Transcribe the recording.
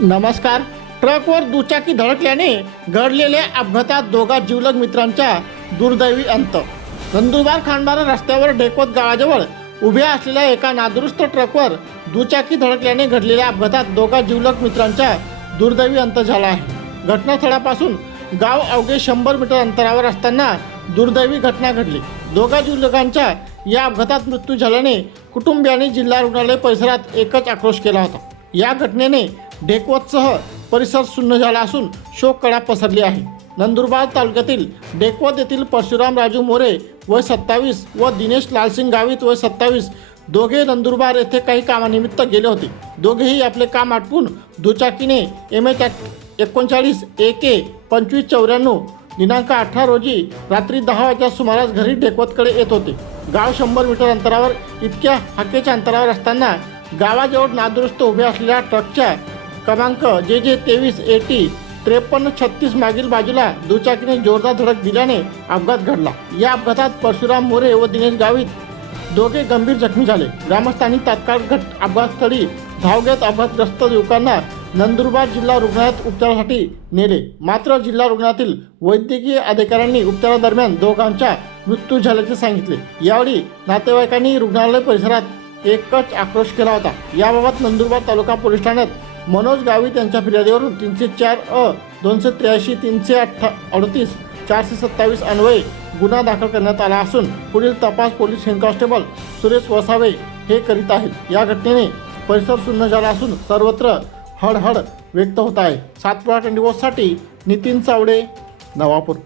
नमस्कार. ट्रकवर दुचाकी धडकल्याने घडलेल्या अपघातात दोघा जिवलग मित्रांचा दुर्दैवी अंत. नंदुरबार खांडबारा रस्त्यावर डेकोत गावाजवळ उभ्या असलेल्या एका नादुरुस्त ट्रकवर दुचाकी धडकल्याने घडलेल्या अपघातात दोघा जिवलग मित्रांचा दुर्दैवी अंत झाला आहे. घटनास्थळापासून गाव अवघे शंभर मीटर अंतरावर असताना दुर्दैवी घटना घडली. दोघा जिवलगांच्या या अपघातात मृत्यू झाल्याने कुटुंबियांनी जिल्हा रुग्णालय परिसरात एकच आक्रोश केला होता. या घटनेने डेकवतसह परिसर सुन्न झाला असून शोककळा पसरली आहे. नंदुरबार तालुक्यातील डेकवत येथील परशुराम राजू मोरे वय सत्तावीस व दिनेश लालसिंग गावित वय सत्तावीस दोघे नंदुरबार येथे काही कामानिमित्त गेले होते. दोघेही आपले काम आटपून दुचाकीने एम एच एकोणचाळीस ए के पंचवीस चौऱ्याण्णव दिनांक अठरा रोजी रात्री दहा वाजता सुमारास घरी डेकवतकडे येत होते. गाव शंभर मीटर अंतरावर इतक्या हाकेच्या अंतरावर असताना गावाजवळ नादुरुस्त उभ्या असलेल्या ट्रकच्या क्रमांक जे जे तेवीस एटी त्रेपन्न छत्तीस मागील बाजूला दुचाकीने जोरदार धडक दिल्याने अपघात घडला. या अपघातात परशुराम मोरे व दिनेश गावित दोघे गंभीर जखमी झाले. ग्रामस्थांनी तात्काळ घट अपघातस्थळी धाव घेत अपघातग्रस्त युवकांना नंदुरबार जिल्हा रुग्णालयात उपचारासाठी नेले. मात्र जिल्हा रुग्णालयातील वैद्यकीय अधिकाऱ्यांनी उपचारादरम्यान दोघांचा मृत्यू झाल्याचे सांगितले. यावेळी नातेवाईकांनी रुग्णालय परिसरात एकच आक्रोश केला होता. याबाबत नंदुरबार तालुका पोलीस ठाण्यात मनोज गावित यांच्या फिर्यादीवरून तीनशे चार अ दोनशे त्र्याऐंशी तीनशे अठ्ठा अडतीस चारशे सत्तावीस अन्वये गुन्हा दाखल करण्यात आला असून पुढील तपास police head constable Suresh Vasave हे करीत आहेत. या घटनेने परिसर सुन्न झाला असून सर्वत्र हळहळ व्यक्त होत आहे. सातपुडा ट्वेंटी नितीन चावडे नवापूर.